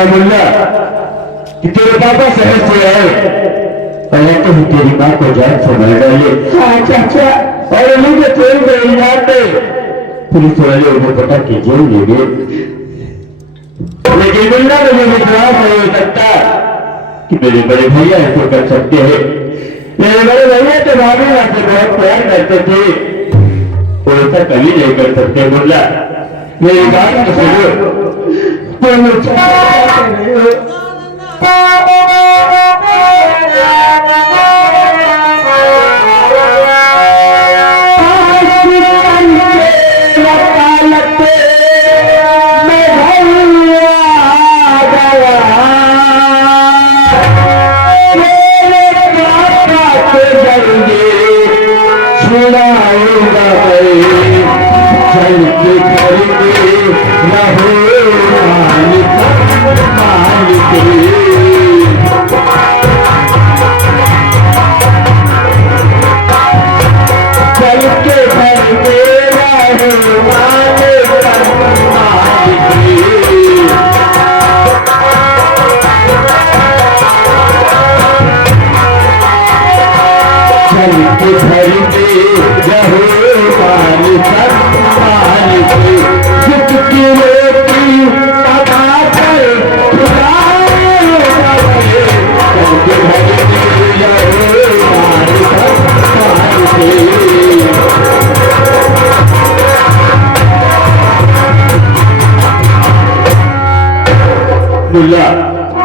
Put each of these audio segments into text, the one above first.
बताया मुल्ला कि तेरे पापा शहर से आए और या तो तेरी माँ को जान से मार डाले। हाँ चाचा, और मुझे तेल में इल्जाम दे, पुलिस वाले उन्हें पता कि जेल ले गए। लेकिन मुल्ला मुझे विश्वास नहीं हो सकता कि मेरे बड़े भैया ऐसे कर सकते हैं। मेरे बड़े भैया तो भाभी से बहुत प्यार करते थे, वो ऐसा कभी नहीं कर सकते। मुल्ला मेरी बात तो सुनो,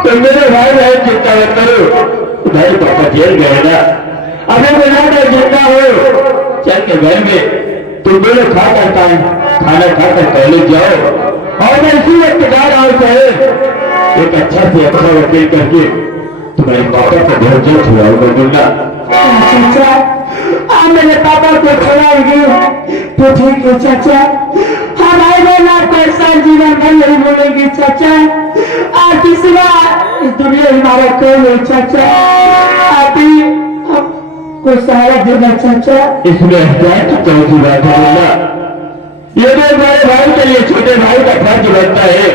तो मेरे भाई भाई चिंता मत करो, भाई पापा जेल गए ना, अभी मैं जिंदा हो चल के घर में तुम मेरे खा करता है, खाना खाकर कॉलेज जाओ और मैं इसी इख्तियार और चाहे एक अच्छा से अच्छा वकील करके तुम्हारे पापा को बहुत जल्द छुड़ाऊंगा। दूंगा चाचा, आप मेरे पापा को छुड़ाएंगे तो ठीक है चाचा, हमारे ना पैसा जीवन भर नहीं बोलेंगे चाचा, आप किसवा इस दुनिया हमारा कोई नहीं चाचा, आप ही आपको सहारा देना चाचा। इसमें एहतियात की चौथी बात है बोला, ये तो बड़े भाई के लिए छोटे भाई का फर्ज बनता है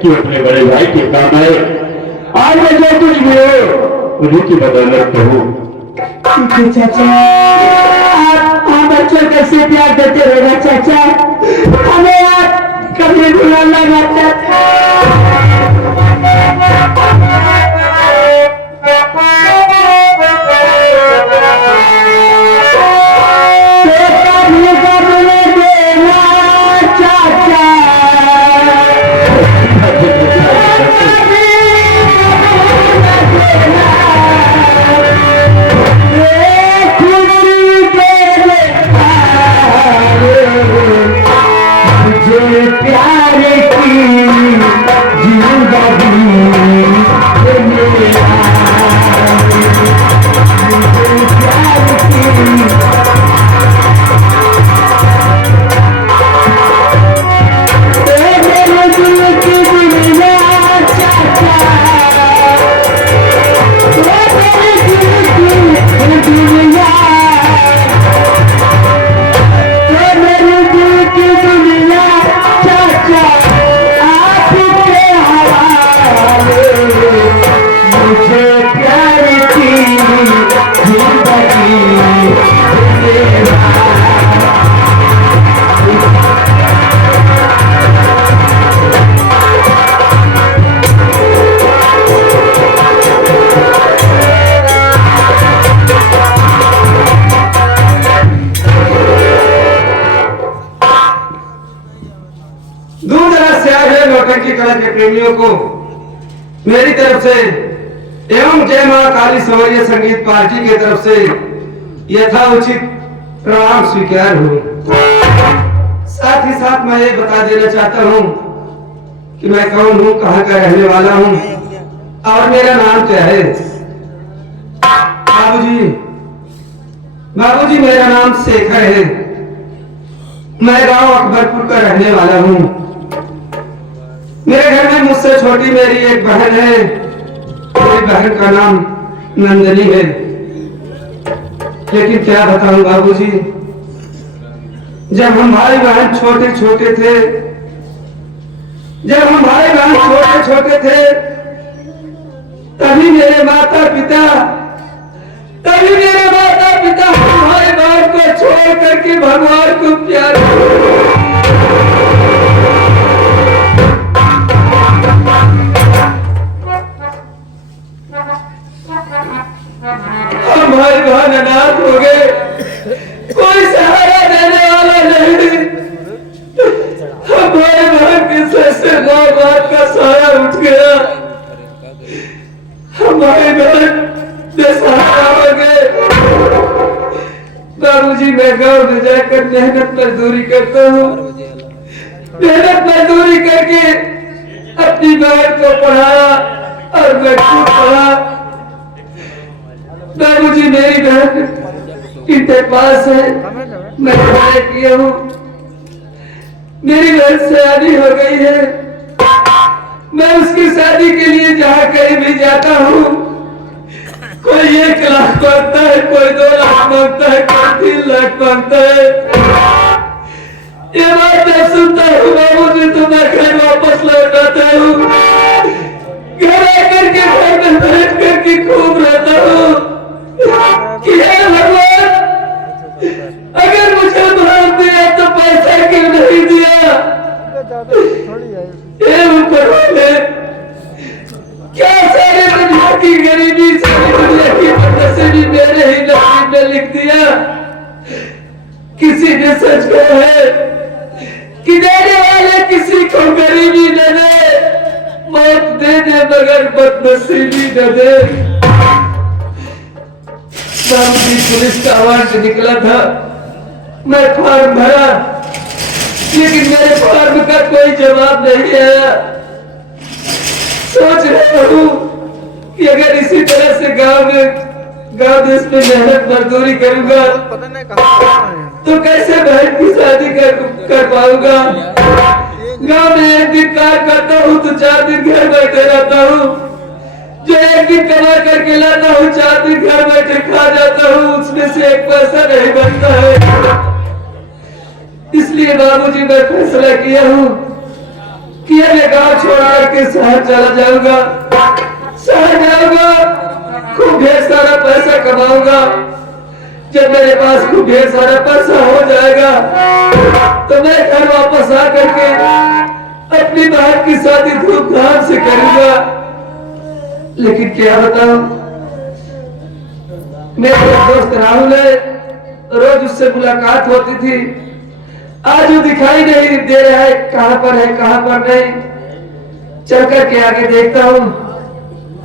कि अपने बड़े भाई के काम आए, आज मैं जो कुछ भी हो उन्हीं की बदौलत तो हूँ। ठीक है चाचा, आप बच्चों कैसे प्यार देते रहेगा चाचा, हमें आप कभी भूलना मत चाचा। प्रेमियों को मेरी तरफ से एवं जय मां काली सौर्य संगीत पार्टी की तरफ से यथाउचित प्रणाम स्वीकार हो। साथ ही साथ मैं ये बता देना चाहता हूँ कि मैं कौन हूँ, कहाँ का रहने वाला हूँ और मेरा नाम क्या है। बाबूजी मेरा नाम शेखर है, मैं गांव अकबरपुर का रहने वाला हूँ। मेरे घर में मुझसे छोटी मेरी एक बहन है, मेरी बहन का नाम नंदनी है। लेकिन क्या बताऊं बाबूजी, जब हम भाई बहन छोटे छोटे थे जब हमारे बहन छोटे छोटे थे तभी मेरे माता पिता हमारे बहन को छोड़ करके भगवान को प्यार हमारे बहन अनाथ हो गए, कोई सहारा देने वाला नहीं। हमारे बहन के सर से माँ बाप का सहारा उठ गया, हमारे बहन बेसहारा हो गए। बाबूजी मैं गांव में जाकर मेहनत मजदूरी करता हूँ, मेहनत मजदूरी करके अपनी बहन को पढ़ाया और मैं खुद पढ़ा। बाबूजी मेरी बहन इंटर पास है, मैं पढ़ाई किया हूँ, मेरी बहन शादी हो गई है। मैं उसकी शादी के लिए जहाँ कहीं भी जाता हूँ कोई 1 लाख मांगता है, कोई 2 लाख मांगता है, कोई 3 लाख मांगता है। ये बात मैं सुनता हूँ बाबूजी तो मैं घर वापस लौट आता हूँ, घर आकर के घर में बैठ करके खूब रहता हूँ कि हे भगवान अगर मुझे भाग दिया तो पैसा क्यों नहीं दिया। हे ऊपर वाले क्या सारे दुनिया की गरीबी सारी दुनिया की बदसे भी मेरे ही नसीब में लिख दिया। किसी ने सच कहा है कि देने वाले किसी को गरीबी न दे, मौत दे दे मगर बदनसीबी न दे। बाबूजी पुलिस का आवाज निकला था, मैं फॉर्म भरा लेकिन मेरे फॉर्म का कोई जवाब नहीं आया। सोच रहा हूँ कि अगर इसी तरह से गांव देश में मेहनत मजदूरी करूंगा तो कैसे बहन की शादी कर पाऊंगा। गांव में एक दिन काम करता हूँ तो 4 दिन घर बैठे रहता हूँ, जो एक दिन कमा करके लाता हूँ 4 दिन घर बैठे खा जाता हूँ, उसमें से 1 पैसा नहीं बनता है। इसलिए बाबूजी मैं फैसला किया हूँ कि मैं गांव छोड़ करके शहर चला जाऊंगा, खूब ढेर सारा पैसा कमाऊंगा। जब मेरे पास खूब ढेर सारा पैसा हो जाएगा तो मैं घर वापस आ करके अपनी बहन की शादी धूमधाम से करूंगा। लेकिन क्या बताऊं, मेरे दोस्त राहुल है, रोज उससे मुलाकात होती थी, आज वो दिखाई नहीं दे रहा है, कहां पर नहीं। चल कर के आगे देखता हूँ,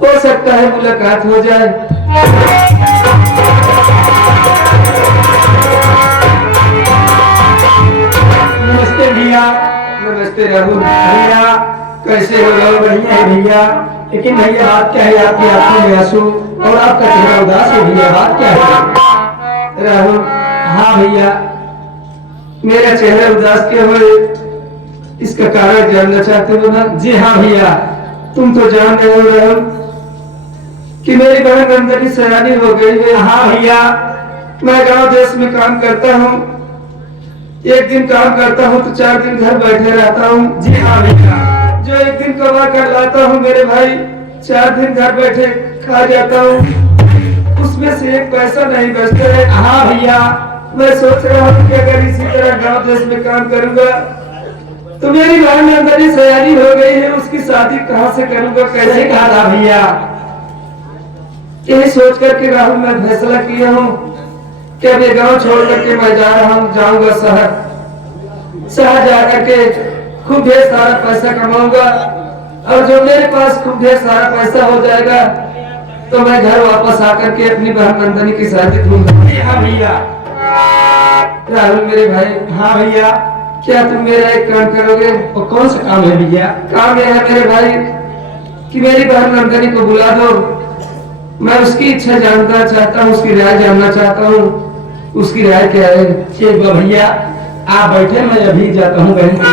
हो सकता है मुलाकात हो जाए। नमस्ते भैया। नमस्ते राहुल भैया, कैसे हो? बढ़िया है भैया, लेकिन भैया बात क्या है आपकी आंखों में आंसू और आपका चेहरा उदास है भैया, बात क्या है? राहुल हाँ भैया, मेरा चेहरा उदास क्यों है इसका कारण जानना चाहते हो ना? जी हाँ भैया, तुम तो जान रहे हो राहुल कि मेरी बहन नंदनी सयानी हो गई है। हाँ भैया, मैं गांव देश में काम करता हूँ, एक दिन काम करता हूँ तो 4 दिन घर बैठे रहता हूँ। जी हाँ भैया, जो एक दिन कमा कर लाता हूँ मेरे भाई 4 दिन घर बैठे खा जाता हूँ, उसमें से 1 पैसा नहीं बचता है। हाँ भैया, मैं सोच रहा हूँ कि अगर इसी तरह गांव देश में काम करूंगा तो मेरी बहन नंदनी सयानी हो गई है, उसकी शादी कहाँ से करूंगा, कैसे? कहा था भैया, यही सोच करके राहुल मैं फैसला किया हूँ कि अब ये गांव छोड़ करके मैं जाऊंगा शहर जा करके खूब ढेर सारा पैसा कमाऊंगा और जो मेरे पास खूब ढेर सारा पैसा हो जाएगा तो मैं घर वापस आकर के अपनी बहन नंदनी की शादी दूंगा। हाँ भैया। राहुल मेरे भाई। हाँ भैया। क्या तुम मेरा एक काम करोगे? और कौन सा काम है भैया? काम यह है मेरे भाई कि मेरी बहन नंदनी को बुला दो, मैं उसकी इच्छा जानना चाहता हूँ, उसकी राय जानना चाहता हूँ, उसकी राय क्या है? ठीक है भैया, आप बैठे, मैं अभी जाता हूँ बहन की।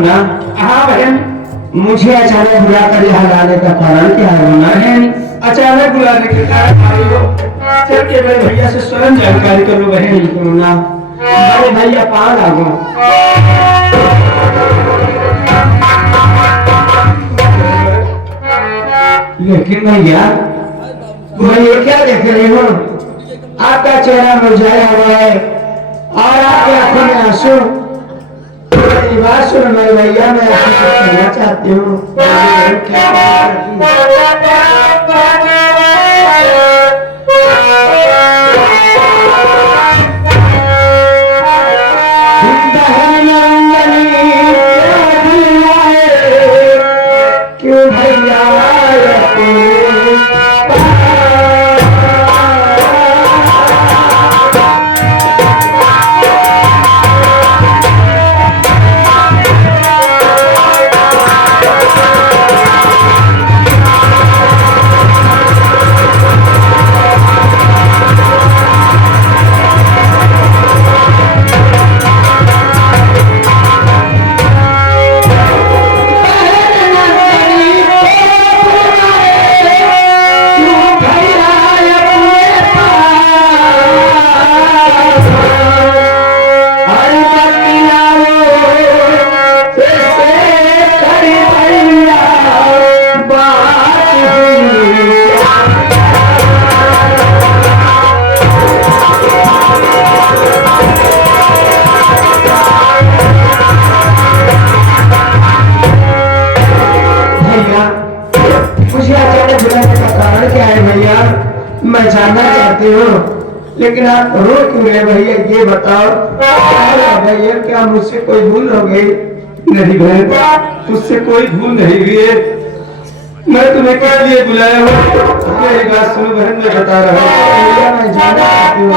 मुन्ना। हाँ बहन। मुझे अचानक बुला कर यहाँ लाने का कारण क्या है मुन्ना? बहन अचानक बुलाने के कारण आई हो, चल के बड़े भैया से स्वयं जानकारी कर लो बहन। मुन्ना बड़े भैया पान लागो, लेकिन भैया मैं ये क्या देख रही हूँ? आपका चेहरा मुरझाया हुआ है और आपकी आंखों में आंसू। मेरी बात सुन मेरे भैया, मैं आपसे कुछ कहना चाहती हूँ। क्यों भैया मैं जानना चाहती हूँ, लेकिन आप रो क्यों रहे भैया? ये बताओ भैया, क्या मुझसे कोई भूल हो गई? नहीं बहन, तुझसे कोई भूल नहीं हुई है। मैं तुम्हें किस लिए बुलाया हूँ मेरी बात सुनो बहन, मैं बता रहा हूँ। भैया मैं जानना चाहती हूँ।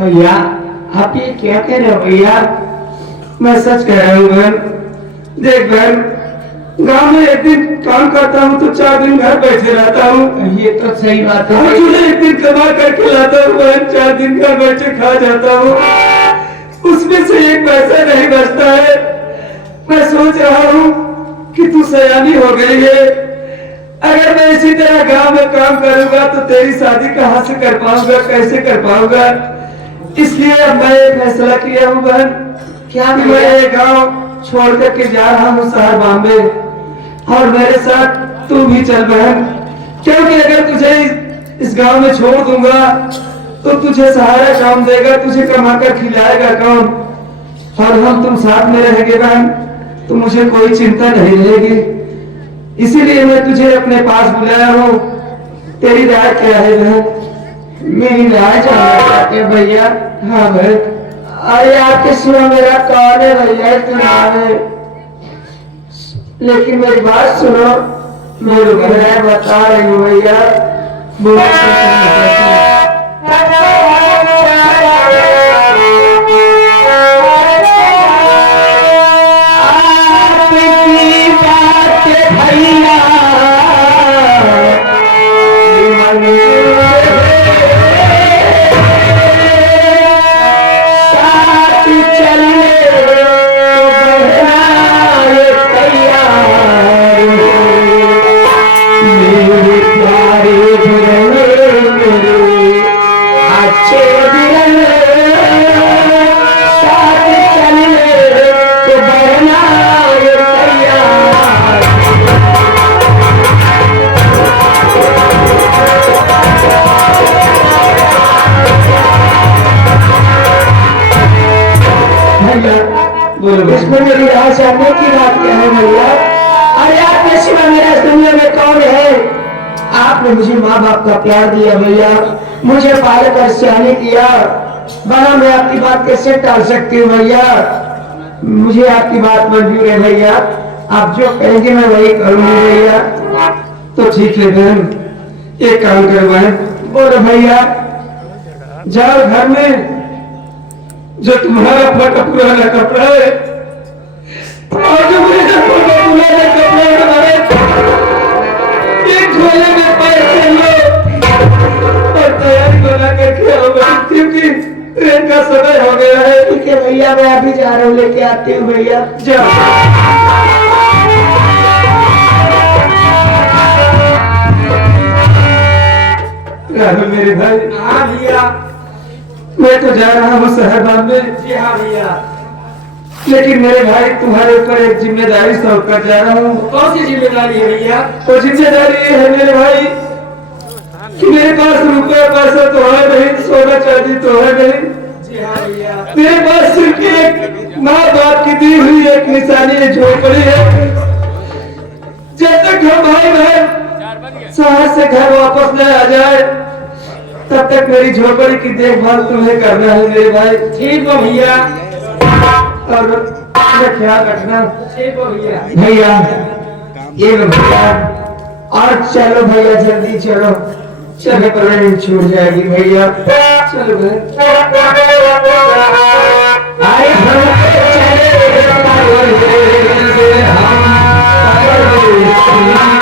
भैया आप ये क्या कह रहे हो भैया? मैं सच कह रहा हूँ बहन। देख बहन, गांव में एक दिन काम करता हूँ तो 4 दिन घर बैठे रहता हूँ। ये तो सही बात है। एक दिन कमा करके लाता हूँ बहन, 4 दिन घर बैठे खा जाता हूँ, उसमें से एक पैसा नहीं बचता है। मैं सोच रहा हूँ कि तू सयानी हो गई है, अगर मैं इसी तरह गांव में काम करूंगा तो तेरी शादी कहाँ से कर पाऊंगा, कैसे कर पाऊंगा? इसलिए अब मैं फैसला किया हूँ बहन, क्या मैं ये गांव छोड़ करके जा रहा हूँ शहर बॉम्बे, और मेरे साथ तू भी चल बहन, क्योंकि अगर तुझे इस गांव में छोड़ दूंगा तो तुझे सहारा कौन देगा, तुझे कमाकर खिलाएगा कौन? और हम तुम साथ में रहेंगे बहन तो मुझे कोई चिंता नहीं रहेगी। इसीलिए मैं तुझे अपने पास बुलाया हूँ। तेरी राय क्या है बहन? मेरी राय जानना चाहते हो भैया? हाँ बहन। अरे आपके सिवा मेरा कौन है भैया? इतना है, लेकिन मेरी बात सुनो, मैं बता रही हूँ भैया। बोलो कैसे? आपकी बात भैया साथ चलने को बहराए तैयार मेरे प्यारे बिरले मेरे अच्छे बिरले साथ चलने को बहराए तैयार भैया बोलो इसमें मेरी राह जानने की बात क्या है भैया? अरे आपके सिवा मेरा इस दुनिया में कौन है? आपने मुझे माँ बाप का प्यार दिया भैया, मुझे पाल कर सियाने किया, बना मैं आपकी बात कैसे टाल सकती हूँ भैया? मुझे आपकी बात मंजूर है भैया, आप जो कहेंगे मैं वही करूंगी भैया। तो ठीक है बहन, एक काम कर बहन, बोलो भैया। जाओ घर में जो तुम्हारा फटा पुराना कपड़ा है और जो मेरा फटा पुराना कपड़ा है तुम्हारे, एक झोले में पैसे लो और तैयारी बना करके आओ बहन, क्योंकि ट्रेन का समय हो गया है। ठीक है भैया, मैं अभी जा रहा हूँ, लेके आती हूँ भैया। जाओ। राहुल मेरे भाई, हाँ भैया। मैं तो जा रहा हूँ शहर में, जी हाँ भैया। लेकिन मेरे भाई तुम्हारे ऊपर एक जिम्मेदारी सौंप कर जा रहा हूँ। कौन सी जिम्मेदारी है भैया? तो जिम्मेदारी ये है मेरे भाई कि मेरे पास रुपया पैसा तो है नहीं, सोना चांदी तो है नहीं, जी हाँ भैया। मेरे पास सिर्फ एक माँ बाप की दी हुई एक निशानी झोपड़ी है। जब तक हम भाई बहन शहर से घर वापस न आ जाए तब तक मेरी झोपड़ी की देखभाल तुम्हें करना है मेरे भाई। ठीक हो भैया। और अपना ख्याल रखना। ठीक हो भैया। भैया ये लो भैया, और चलो भैया, जल्दी चलो, चले पर छूट जाएगी भैया। चलो भाई चले हम